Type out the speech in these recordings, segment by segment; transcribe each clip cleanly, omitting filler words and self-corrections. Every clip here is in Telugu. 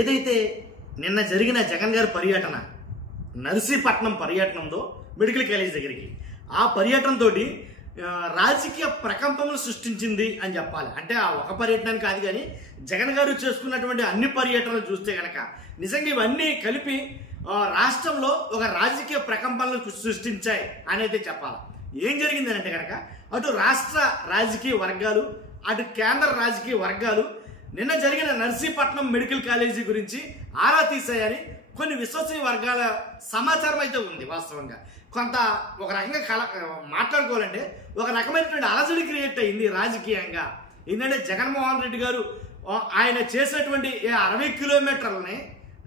ఏదైతే నిన్న జరిగిన జగన్ గారి పర్యటన నర్సీపట్నం పర్యటన ఉందో మెడికల్ కాలేజ్ దగ్గరికి, ఆ పర్యటనతో రాజకీయ ప్రకంపనలు సృష్టించింది అని చెప్పాలి. అంటే ఆ ఒక పర్యటన కాదు, కానీ జగన్ గారు చేసుకున్నటువంటి అన్ని పర్యటనలు చూస్తే కనుక నిజంగా ఇవన్నీ కలిపి రాష్ట్రంలో ఒక రాజకీయ ప్రకంపనలు సృష్టించాయి అనేది చెప్పాలి. ఏం జరిగిందని అంటే కనుక అటు రాష్ట్ర రాజకీయ వర్గాలు, అటు కేంద్ర రాజకీయ వర్గాలు నిన్న జరిగిన నర్సీపట్నం మెడికల్ కాలేజీ గురించి ఆరా తీసాయని కొన్ని విశ్వసనీయ వర్గాల సమాచారం అయితే ఉంది. వాస్తవంగా కొంత ఒక రకంగా మాట్లాడుకోవాలంటే ఒక రకమైనటువంటి అలజడి క్రియేట్ అయింది రాజకీయంగా. ఏంటంటే జగన్మోహన్ రెడ్డి గారు ఆయన చేసినటువంటి 60 కిలోమీటర్లని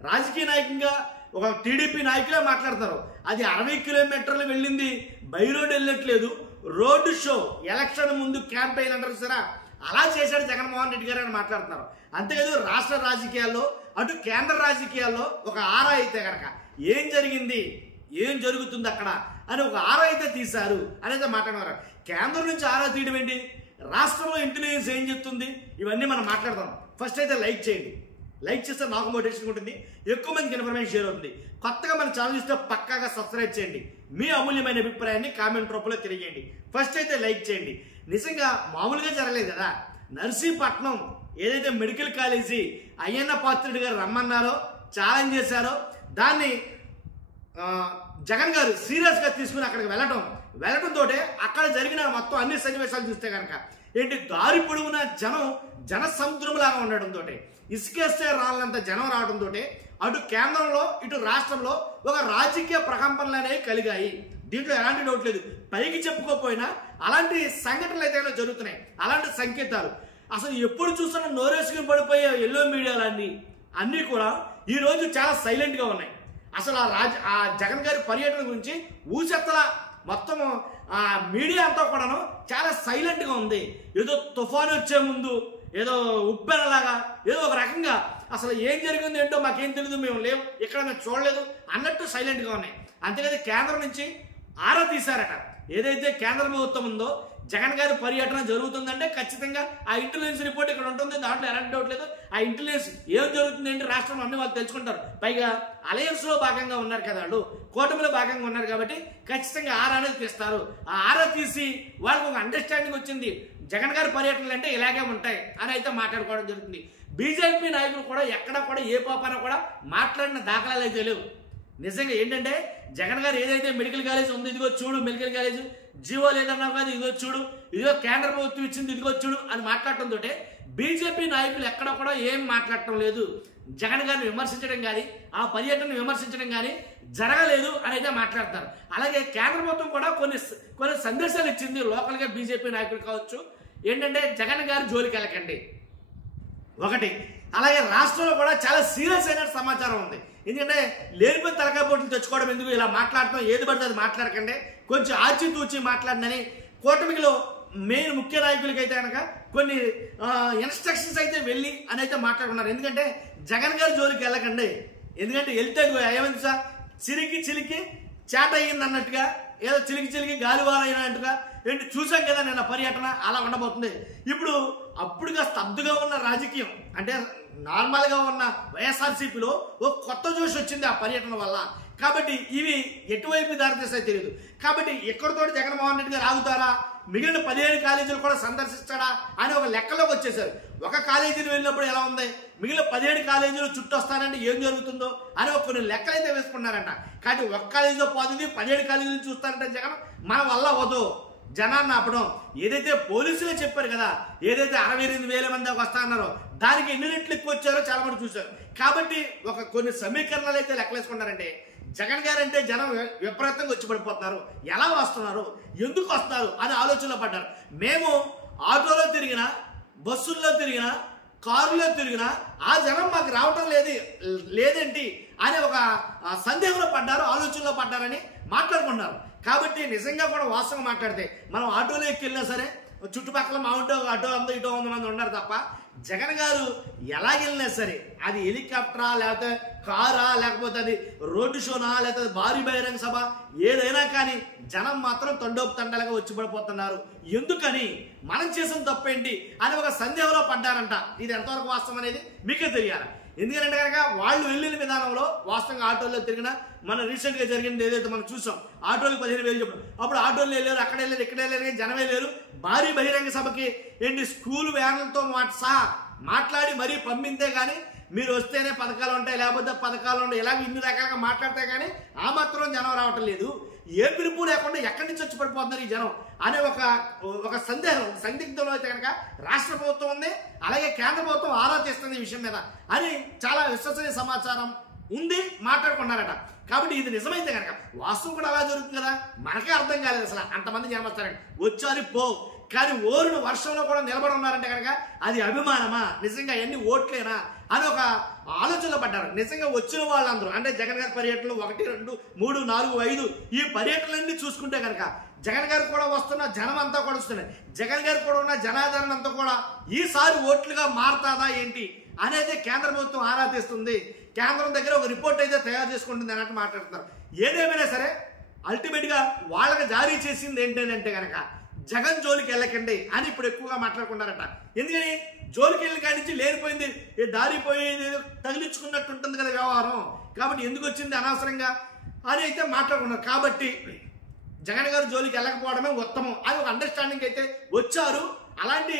రాజకీయ నాయకంగా ఒక టీడీపీ నాయకులే మాట్లాడతారు. అది 60 కిలోమీటర్లు వెళ్ళింది బై రోడ్ వెళ్ళట్లేదు, రోడ్డు షో, ఎలక్షన్ ముందు క్యాంపెయిన్ అంటారు సరే, అలా చేశాడు జగన్మోహన్ రెడ్డి గారు అని మాట్లాడుతున్నారు. అంతేకాదు రాష్ట్ర రాజకీయాల్లో అటు కేంద్ర రాజకీయాల్లో ఒక ఆరా అయితే కనుక ఏం జరిగింది, ఏం జరుగుతుంది అక్కడ అని ఒక ఆరా అయితే తీశారు అనేది మాట్లాడుతున్నారు. కేంద్రం నుంచి ఆరా తీయడం ఏంటి, రాష్ట్రంలో ఇంటెలిజెన్స్ ఏం చెప్తుంది, ఇవన్నీ మనం మాట్లాడతాం. ఫస్ట్ అయితే లైక్ చేయండి, లైక్ చేస్తే నాకు మోటివేషన్ ఉంటుంది, ఎక్కువ మందికి ఇన్ఫర్మేషన్ షేర్ అవుతుంది. కొత్తగా మన ఛానల్ చూస్తే పక్కాగా సబ్స్క్రైబ్ చేయండి, మీ అమూల్యమైన అభిప్రాయాన్ని కామెంట్ రూపంలో తెలియజేయండి. ఫస్ట్ అయితే లైక్ చేయండి. నిజంగా మామూలుగా జరగలేదు కదా, నర్సీపట్నం ఏదైతే మెడికల్ కాలేజీ అయ్యన్న పాత్రుడు గారు రమ్మన్నారో, ఛాలెంజ్ చేశారో, దాన్ని జగన్ గారు సీరియస్గా తీసుకుని అక్కడికి వెళ్ళటంతో అక్కడ జరిగిన మొత్తం అన్ని సన్నివేశాలు చూస్తే కనుక ఏంటి, దారి పొడవున జన సముద్రంలాగా ఉండడంతో, ఇసుకేస్తే రాళ్ళంత జనం రావడంతో అటు కేంద్రంలో ఇటు రాష్ట్రంలో ఒక రాజకీయ ప్రకంపనలు అనేవి కలిగాయి. దీంట్లో ఎలాంటి డౌట్ లేదు. పైకి చెప్పుకోకపోయినా అలాంటి సంఘటనలు అయితే జరుగుతున్నాయి, అలాంటి సంకేతాలు. అసలు ఎప్పుడు చూస్తున్నా నోరేసుకుని పడిపోయే ఎల్లో మీడియాలన్నీ అన్నీ కూడా ఈరోజు చాలా సైలెంట్గా ఉన్నాయి. అసలు ఆ జగన్ గారి పర్యటన గురించి ఊచెత్తల మొత్తం ఆ మీడియా అంతా కూడాను చాలా సైలెంట్గా ఉంది. ఏదో తుఫాను వచ్చే ముందు ఏదో ఉప్పెనలాగా ఏదో ఒక రకంగా అసలు ఏం జరిగింది ఏంటో మాకేం తెలియదు, మేము లేవు ఇక్కడ, మేము చూడలేదు అన్నట్టు సైలెంట్గా ఉన్నాయి. అంతేకాదు కేంద్రం నుంచి ఆరా తీశారట. ఏదైతే కేంద్ర ప్రభుత్వం ఉందో జగన్ గారి పర్యటన జరుగుతుందంటే ఖచ్చితంగా ఆ ఇంటెలిజెన్స్ రిపోర్ట్ ఇక్కడ ఉంటుంది, దాంట్లో ఎలాంటి డౌట్ లేదు. ఆ ఇంటెలిజెన్స్ ఏం జరుగుతుంది ఏంటి రాష్ట్రంలో అన్ని వాళ్ళు తెలుసుకుంటారు. పైగా అలయన్స్ లో భాగంగా ఉన్నారు కదా, వాళ్ళు కూటమిలో భాగంగా ఉన్నారు కాబట్టి ఖచ్చితంగా ఆరా అనేది తీస్తారు. ఆ ఆరా తీసి వాళ్ళకి ఒక అండర్స్టాండింగ్ వచ్చింది, జగన్ గారి పర్యటనలు అంటే ఇలాగే ఉంటాయి అని అయితే మాట్లాడుకోవడం జరుగుతుంది. బీజేపీ నాయకులు కూడా ఎక్కడ కూడా ఏ పాపన కూడా మాట్లాడిన దాఖలాలు అయితే లేవు. నిజంగా ఏంటంటే జగన్ గారు ఏదైతే మెడికల్ కాలేజ్ ఉంది, ఇదిగో చూడు మెడికల్ కాలేజ్ జీవో లేదన్నా కాదు, ఇదిగో చూడు, ఇదిగో కేంద్ర ప్రభుత్వం ఇచ్చింది, ఇదిగో చూడు అని మాట్లాడటంతో బీజేపీ నాయకులు ఎక్కడ కూడా ఏం మాట్లాడటం లేదు. జగన్ గారిని విమర్శించడం కానీ ఆ పర్యటనను విమర్శించడం కానీ జరగలేదు అని అయితే మాట్లాడతారు. అలాగే కేంద్ర ప్రభుత్వం కూడా కొన్ని సందేశాలు ఇచ్చింది లోకల్గా బీజేపీ నాయకులు కావచ్చు. ఏంటంటే జగన్ గారి జోలికి వెళ్ళకండి ఒకటి, అలాగే రాష్ట్రంలో కూడా చాలా సీరియస్ అయిన సమాచారం ఉంది. ఎందుకంటే లేనిపోయిన తలకాయ పోటీలు తెచ్చుకోవడం ఎందుకు, ఇలా మాట్లాడటం ఏది పడితే అది మాట్లాడకండి, కొంచెం ఆచితూచి మాట్లాడనని కూటమిలో మెయిన్ ముఖ్య నాయకులకి అయితే కనుక కొన్ని ఇన్స్ట్రక్షన్స్ అయితే వెళ్ళి అని అయితే మాట్లాడుకున్నారు. ఎందుకంటే జగన్ గారి జోలికి వెళ్ళకండి, ఎందుకంటే వెళ్తే ఏమైంది సార్, చిలికి చేట అయ్యింది అన్నట్టుగా, ఏదో చిలికి గాలివాన అయినట్టుగా ఏంటి చూసాం కదా నిన్న పర్యటన, అలా ఉండబోతుంది. ఇప్పుడు అప్పుడుగా స్తబ్దుగా ఉన్న రాజకీయం అంటే నార్మల్గా ఉన్న వైఎస్ఆర్సీపీలో ఒక కొత్త జోష్ వచ్చింది ఆ పర్యటన వల్ల. కాబట్టి ఇవి ఎటువైపు దారితీస్తాయో తెలియదు. కాబట్టి ఎక్కడితోటి జగన్మోహన్ రెడ్డి గారు ఆగుతారా, మిగిలిన 15 కాలేజీలు కూడా సందర్శిస్తాడా అని ఒక లెక్కలోకి వచ్చేసారు. ఒక కాలేజీని వెళ్ళినప్పుడు ఎలా ఉంది, మిగిలిన 17 కాలేజీలు చుట్టూ వస్తానంటే ఏం జరుగుతుందో అని కొన్ని లెక్కలు అయితే వేసుకున్నారంట. కాబట్టి ఒక కాలేజీలో పోతుంది, 17 కాలేజీలు చూస్తారంటే జగన్ మన వల్ల వద్దు జనాన్ని ఆపడం. ఏదైతే పోలీసులే చెప్పారు కదా, ఏదైతే 68,000 మంది వస్తా అన్నారో దానికి ఎన్ని రెట్లు ఎక్కువ వచ్చారో చాలా మంది చూశారు. కాబట్టి కొన్ని సమీకరణాలు అయితే లెక్కలేసుకున్నారంటే జగన్ గారు అంటే జనం విపరీతంగా వచ్చి పడిపోతున్నారు, ఎలా వస్తున్నారు, ఎందుకు వస్తున్నారు అని ఆలోచనలో పడ్డారు. మేము ఆటోలో తిరిగినా, బస్సుల్లో తిరిగినా, కారులో తిరిగినా ఆ జనం మాకు రావటం లేదేంటి అని ఒక సందేహంలో పడ్డారు, ఆలోచనలో పడ్డారని మాట్లాడుకున్నారు. కాబట్టి నిజంగా కూడా వాస్తవంగా మాట్లాడితే మనం ఆటోలో ఎక్కిళ్ళినా సరే చుట్టుపక్కల మా ఆటో అంతా ఇటో 100 మంది ఉన్నారు తప్ప జగన్ గారు ఎలాగెళ్ళినా సరే అది హెలికాప్టరా, లేకపోతే కారా, లేకపోతే అది రోడ్డు షోనా, లేకపోతే భారీ బహిరంగ సభ, ఏదైనా కానీ జనం మాత్రం తండోపు వచ్చి పడిపోతున్నారు. ఎందుకని, మనం చేసిన తప్పేంటి అని ఒక సందేహంలో పడ్డారంట. ఇది ఎంతవరకు వాస్తవం అనేది మీకే తెలియాలి. ఎందుకంటే కనుక వాళ్ళు వెళ్ళిన విధానంలో వాస్తవంగా ఆటోల్లో తిరిగిన మన రీసెంట్గా జరిగింది ఏదైతే మనం చూసాం, ఆటోలకు 15,000 చెప్పడం, అప్పుడు ఆటోలు వెళ్ళారు, అక్కడ వెళ్ళారు, ఇక్కడ వెళ్ళారు, కానీ జనం వెళ్ళారు. భారీ బహిరంగ సభకి ఏంటి స్కూల్ వ్యాన్లతో సహా మాట్లాడి మరీ పంపింతే కానీ మీరు వస్తేనే పథకాలు ఉంటాయి, లేకపోతే పథకాలు ఉంటాయి, ఇలాగ ఇన్ని రకాలుగా మాట్లాడితే కానీ ఆ మాత్రం జనం రావటం లేదు. ఏ పిలుపు లేకుండా ఎక్కడి నుంచి వచ్చి పడిపోతున్నారు ఈ జనం అనే ఒక సందేహం, సందిగ్ధంలో అయితే కనుక రాష్ట్ర ప్రభుత్వం ఉంది, అలాగే కేంద్ర ప్రభుత్వం ఆరా తీస్తుంది ఈ విషయం మీద అని చాలా విశ్వసనీయ సమాచారం ఉంది, మాట్లాడుకున్నారట. కాబట్టి ఇది నిజమైతే కనుక వాస్తవం కూడా అలా జరుగుతుంది కదా, మనకే అర్థం కాలేదు అసలు అంతమంది జనం వస్తారండి. వచ్చారు పో, కానీ ఓరును వర్షంలో కూడా నిలబడి ఉన్నారంటే కనుక అది అభిమానమా, నిజంగా ఎన్ని ఓట్లేనా అని ఒక ఆలోచనలో పడ్డారు. నిజంగా వచ్చిన వాళ్ళందరూ అంటే జగన్ గారి పర్యటనలు 1, 2, 3, 4, 5 ఈ పర్యటనలన్నీ చూసుకుంటే కనుక జగన్ గారు కూడా వస్తున్న జనం అంతా కూడా వస్తున్నాయి. జగన్ గారు కూడా ఉన్న జనాదరణ అంతా కూడా ఈసారి ఓట్లుగా మారుతాదా ఏంటి అనేది కేంద్ర ప్రభుత్వం ఆరా తీస్తుంది. కేంద్రం దగ్గర ఒక రిపోర్ట్ అయితే తయారు చేసుకుంటుంది అన్నట్టు మాట్లాడుతున్నారు. ఏదేమైనా సరే అల్టిమేట్ గా వాళ్ళకి జారీ చేసింది ఏంటంటే కనుక జగన్ జోలికి వెళ్ళకండి అని ఇప్పుడు ఎక్కువగా మాట్లాడుకున్నారట. ఎందుకని జోలికి వెళ్ళిన కాడి నుంచి లేనిపోయింది దారిపోయేది తగిలించుకున్నట్టు ఉంటుంది కదా వ్యవహారం, కాబట్టి ఎందుకు వచ్చింది అనవసరంగా అని అయితే మాట్లాడుకున్నారు. కాబట్టి జగన్ గారు జోలికి వెళ్ళకపోవడమే ఉత్తమం అని ఒక అండర్స్టాండింగ్ అయితే వచ్చారు. అలాంటి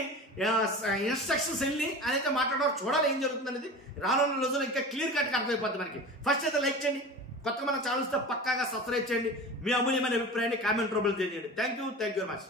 ఇన్స్ట్రక్షన్స్ వెళ్ళి అని అయితే మాట్లాడారు. చూడాలి ఏం జరుగుతుంది అనేది రానున్న రోజుల్లో ఇంకా క్లియర్ కట్గా అర్థమైపోద్ది మనకి. ఫస్ట్ అయితే లైక్ చేయండి, కొత్తగా మన ఛానల్స్తో పక్కాగా సబ్స్క్రైబ్ చేయండి, మీ అమూల్యమైన అభిప్రాయాన్ని కామెంట్ రూపంలో తెలియజేయండి. Thank you very much.